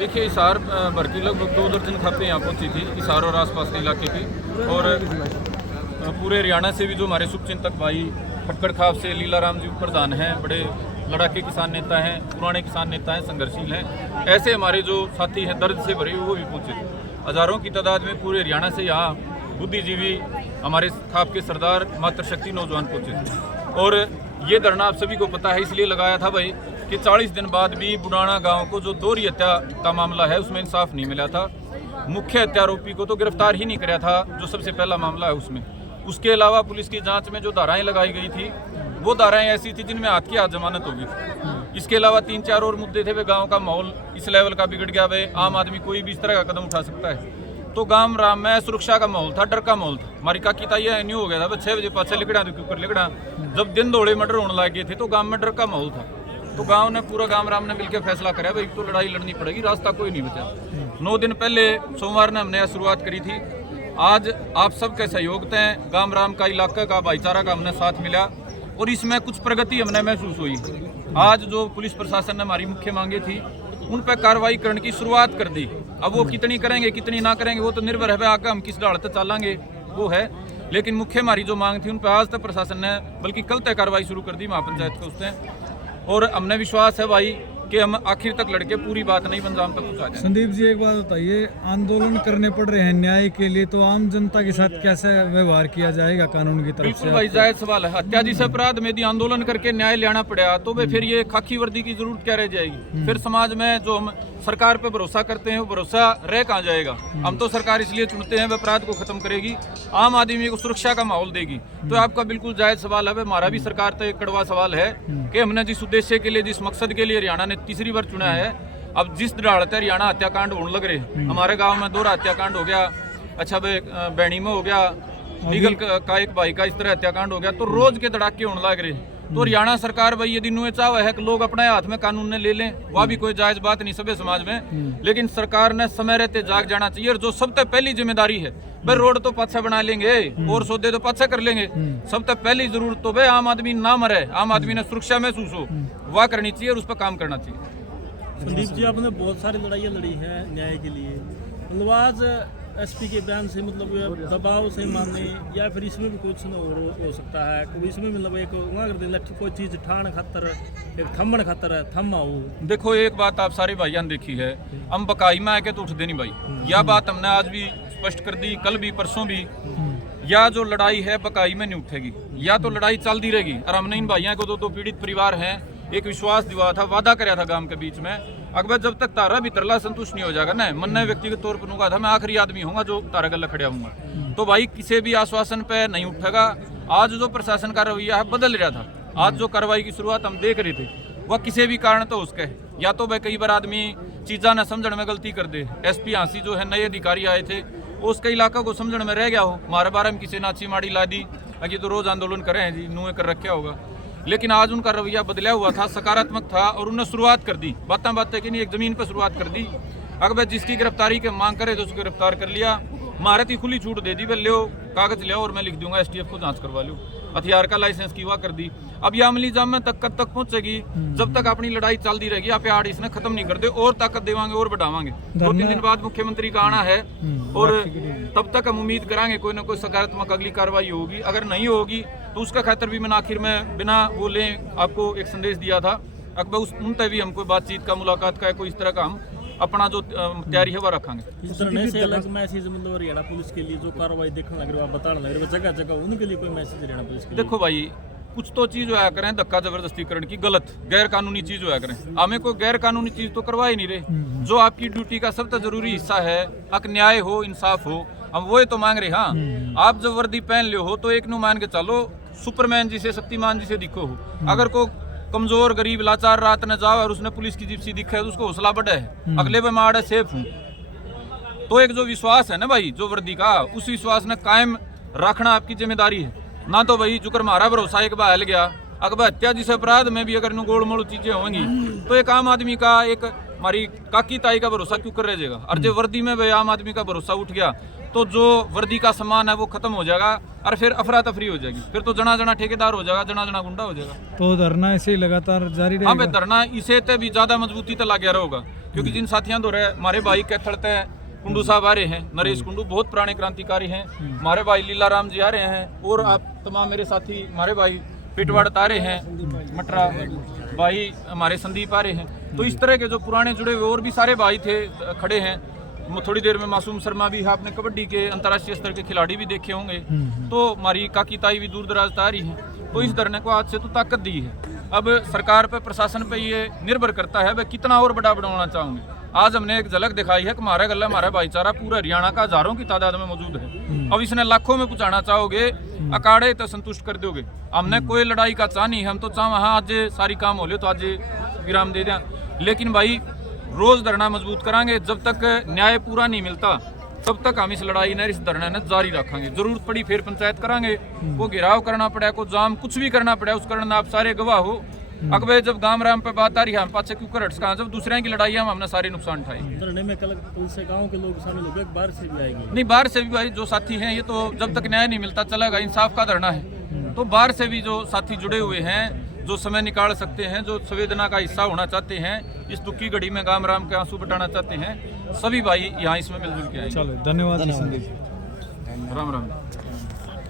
देखिए हिसार भर की लगभग 2 दर्जन खाते यहाँ पहुँची थी, हिसार और आसपास के इलाके की। और पूरे हरियाणा से भी जो हमारे शुभचिंतक भाई खटखड़ खाप से लीलाराम जी प्रधान हैं, बड़े लड़ाके किसान नेता हैं, पुराने किसान नेता हैं, संघर्षशील हैं, ऐसे हमारे जो साथी हैं दर्द से भरे हुए वो भी पहुँचे थे। हज़ारों की तादाद में पूरे हरियाणा से यहाँ बुद्धिजीवी हमारे खाप के सरदार मातृशक्ति नौजवान पहुँचे थे। और ये धरना आप सभी को पता है इसलिए लगाया था भाई कि 40 दिन बाद भी बुडाना गांव को जो दोहरी हत्या का मामला है उसमें इंसाफ नहीं मिला था। मुख्य हत्या आरोपी को तो गिरफ्तार ही नहीं कराया था जो सबसे पहला मामला है उसमें। उसके अलावा पुलिस की जांच में जो धाराएं लगाई गई थी वो धाराएं ऐसी थी जिनमें हाथ की हाथ जमानत होगी थी। इसके अलावा 3-4 और मुद्दे थे। वे गाँव का माहौल इस लेवल का बिगड़ गया, वे आम आदमी कोई भी इस तरह का कदम उठा सकता है। तो गांव राम में सुरक्षा का माहौल था, डर का माहौल था। हमारी काकी ताइया न्यू हो गया था 6 बजे पाछे लिकड़ा तो क्यों लिकड़ा। जब दिन दौड़े मर्डर होने लग गए थे तो गांव में डर का माहौल था। तो गांव ने पूरा गांव राम ने मिलकर फैसला कराया भाई तो लड़ाई लड़नी पड़ेगी, रास्ता कोई नहीं बचा। 9 दिन पहले सोमवार ने हमने शुरुआत करी थी। आज आप सबके सहयोग से गांव राम का इलाका का भाईचारा का हमने साथ मिला और इसमें कुछ प्रगति हमने महसूस हुई। आज जो पुलिस प्रशासन ने हमारी मुख्य मांगे थी उन पर कार्रवाई करने की शुरुआत कर दी। अब वो कितनी करेंगे कितनी ना करेंगे वो तो निर्भर है आगे हम किस डाल तक चलेंगे वो है। लेकिन मुख्य हमारी जो मांग थी उन पर आज तक प्रशासन ने बल्कि कल तक कार्रवाई शुरू कर दी महापंचायत के उससे। और हमने विश्वास है भाई कि हम आखिर तक लड़के पूरी बात नहीं अंजाम तक पहुंचा जाएंगे। संदीप जी एक बात बताइए, आंदोलन करने पड़ रहे हैं न्याय के लिए, तो आम जनता के साथ कैसे व्यवहार किया जाएगा कानून की तरफ बिल्कुल से? भाई जायज सवाल है। हत्या जिस अपराध में यदि आंदोलन करके न्याय लेना पड़ा तो वे फिर ये खाकी वर्दी की जरूरत क्या रह जाएगी। फिर समाज में जो हम सरकार पे भरोसा करते हैं वो भरोसा रह कहाँ जाएगा। हम तो सरकार इसलिए चुनते हैं वह अपराध को खत्म करेगी, आम आदमी को सुरक्षा का माहौल देगी। तो आपका बिल्कुल जायज सवाल है। हमारा भी सरकार तो एक कड़वा सवाल है कि हमने जिस उद्देश्य के लिए जिस मकसद के लिए हरियाणा ने तीसरी बार चुना है, अब जिस दराड़ते हरियाणा हत्याकांड होने लग रहे, हमारे गांव में 2 हत्याकांड हो गया, अच्छा बैणी में हो गया, लीगल का एक भाई का इस तरह हत्याकांड हो गया, तो रोज के धड़ाके होने लग रहे। तो हरियाणा सरकार भाई यदि नुए चाव है कि लोग अपने हाथ में कानून ने ले लें, वह भी कोई जायज बात नहीं सभ्य समाज में। लेकिन सरकार ने समय रहते जाग जाना चाहिए। और जो सबसे पहली जिम्मेदारी है भाई रोड तो पाछा बना लेंगे और सौदे तो पाछा कर लेंगे, सबसे पहली जरूरत तो भाई आम आदमी ना मरे, आम आदमी ने सुरक्षा महसूस हो, वह करनी चाहिए और उस पर काम करना चाहिए। संदीप जी आपने बहुत सारी लड़ाइयाँ लड़ी हैं न्याय के लिए, मतलब आज एसपी के बयान से मतलब दबाव से माने या फिर इसमें भी कुछ हो सकता है कोई इसमें मतलब एक लट्ठी कोई चीज ठाण खातर एक थम्मन खातर है थम्मा हो। देखो एक बात आप सारे भाइयों ने देखी है, हम बकाई में आके तो उठते नहीं भाई। यह बात हमने आज भी स्पष्ट कर दी, कल भी परसों भी। या जो लड़ाई है बकाई में नहीं उठेगी, या तो लड़ाई चलती रहेगी। और हमने इन भाइयों को दो पीड़ित परिवार हैं, एक विश्वास दिवा था, वादा कराया था गांव के बीच में, अकबर जब तक तारा भी तरला संतुष्ट नहीं हो जाएगा ना, मन ने व्यक्तिगत तौर पर नुका था मैं आखिरी आदमी होऊंगा जो तारा गला खड़ा हूँ। तो भाई किसी भी आश्वासन पे नहीं उठेगा। आज जो प्रशासन का रवैया है बदल रहा था। आज जो कार्रवाई की शुरुआत हम देख रहे थे वह किसी भी कारण तो उसका है, या तो भाई कई बार आदमी चीज़ा न समझने में गलती कर दे। एसपी हाँसी जो है नए अधिकारी आए थे उसके इलाका को समझने में रह गया हो, हमारे बारे में किसी नाची माड़ी ला दी, अभी तो रोज आंदोलन कर रहे हैं जी, नुए कर रखा होगा। लेकिन आज उनका रवैया बदला हुआ था, सकारात्मक था और उन्होंने शुरुआत कर दी। बातें कि नहीं, एक जमीन पर शुरुआत कर दी। अगर जिसकी गिरफ्तारी के मांग करे तो उसको गिरफ्तार कर लिया, महारत ही खुली छूट दे दी, वे लो कागज ले और मैं लिख दूंगा STF को जांच करवा लो, हथियार का लाइसेंस की हुआ कर दी। अब यह अमली जाम में तक कब तक पहुंचेगी, जब तक अपनी लड़ाई चलती रहेगी। आप आड़ इसने खत्म नहीं कर दे, और ताकत देवांगे और बढ़ावांगे। 2-3 दिन बाद मुख्यमंत्री का आना है और तब तक हम उम्मीद करांगे कोई ना कोई सकारात्मक अगली कार्रवाई होगी। अगर नहीं होगी तो उसका खातर भी मैंने आखिर में बिना बोले आपको एक संदेश दिया था, अकबर उन तक भी हम कोई बातचीत का मुलाकात का कोई इस तरह का हम अपना जो तैयारी है वो रखेंगे। इस तरह से अलग मैसेज मतलब हरियाणा पुलिस के लिए जो कार्रवाई देखने लग रहे हो, बताने लग रहे हो जगह जगह, उनके लिए कोई मैसेज हरियाणा पुलिस के लिए? देखो भाई कुछ तो चीज होया करें धक्का जबरदस्ती करने की, गलत गैर कानूनी चीज होया करें। हमें कोई गैर कानूनी चीज तो करवा ही नहीं रहे। जो आपकी ड्यूटी का सबसे जरूरी हिस्सा है, हक न्याय हो इंसाफ हो, हम वो तो मांग रहे। हाँ आप जब वर्दी पहन ले हो तो एक नु मान के चलो सुपरमैन जिसे शक्तिमान जिसे दिखो हो। अगर को कमजोर गरीब लाचार रात न जाओ और उसने पुलिस की जिप्सी दिखे है तो उसको हौसला बढ़ा है, अगले पे माड़ा सेफ हूँ। तो एक जो विश्वास है ना भाई जो वर्दी का, उस विश्वास ने कायम रखना आपकी जिम्मेदारी है। ना तो भाई जुकर मारा भरोसा एक बार हिल गया, अकबर हत्या जिस अपराध में भी अगर गोड़ मोड़ चीजें होंगी तो एक आम आदमी का एक हमारी काकी ताई का भरोसा क्यों कर रह जाएगा। और जो वर्दी में भाई आम आदमी का भरोसा उठ गया तो जो वर्दी का सम्मान है वो खत्म हो जाएगा और फिर अफरा तफरी हो जाएगी। फिर तो जना जना ठेकेदार हो जाएगा, जना जना गुंडा हो जाएगा। तो धरना ऐसे ही लगातार जारी रहेगा? हाँ भाई धरना इसे ते भी ज्यादा मजबूती तो लग गया रहेगा। क्योंकि जिन साथियों दो रहे हमारे भाई कैथल तय कुंडू साहब आ रहे हैं, नरेश कुंडू बहुत पुराने क्रांतिकारी हैं, हमारे भाई लीला राम जी आ रहे हैं, और आप तमाम मेरे साथी हमारे भाई पिटवाड़ आ रहे हैं, मटरा भाई हमारे संदीप आ रहे हैं। तो इस तरह के जो पुराने जुड़े हुए और भी सारे भाई थे खड़े हैं। थोड़ी देर में मासूम शर्मा भी है, आपने कबड्डी के अंतर्राष्ट्रीय स्तर के खिलाड़ी भी देखे होंगे। तो हमारी काकी ताई भी दूर दराज से आ रही है। तो इस धरने को आज से तो ताकत दी है। अब सरकार पे प्रशासन पे ये निर्भर करता है वह कितना और बड़ा बनाना चाहोगे। आज हमने एक झलक दिखाई है कि हमारा गला हमारा भाईचारा पूरा हरियाणा का हजारों की तादाद में मौजूद है। अब इसने लाखों में पहुंचाना चाहोगे, अकाड़े तो संतुष्ट कर दोगे। हमने कोई लड़ाई का चाह नहीं, हम तो चाह हाँ आज सारी काम हो ले तो आज विराम दे दें, लेकिन भाई रोज धरना मजबूत करांगे। जब तक न्याय पूरा नहीं मिलता तब तक हम इस लड़ाई ने, इस धरने ने जारी रखेंगे। जरूरत पड़ी फिर पंचायत करांगे, को घेराव करना पड़े, को जाम कुछ भी करना पड़े, उस कारण आप सारे गवाह हो। अकबे जब गांव राम पे बात आ रही है, हम पाछे क्यों कर हटका, जब दूसरे की लड़ाई हम हमने सारे नुकसान उठाए। धरने में कल से गांव के लोग शामिल हो गए, बाहर से भी आएंगे? नहीं, बाहर से भी भाई जो साथी हैं, ये तो जब तक न्याय नहीं मिलता चलेगा, इंसाफ का धरना है। तो बाहर से भी जो साथी जुड़े हुए हैं, जो समय निकाल सकते हैं, जो संवेदना का हिस्सा होना चाहते हैं, इस दुखी घड़ी में गाम राम के आंसू बटाना चाहते हैं, सभी भाई यहाँ इसमें मिलजुल के आए। चलो धन्यवाद संदीप। राम राम।